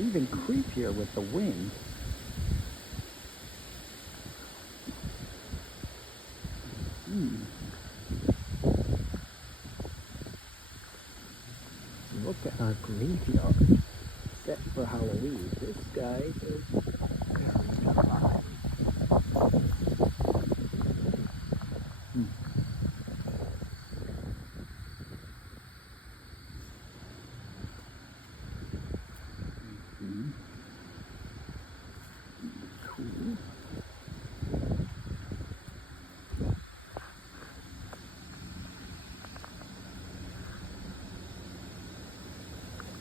Even creepier with the wind. Look at our graveyard set for Halloween. This guy is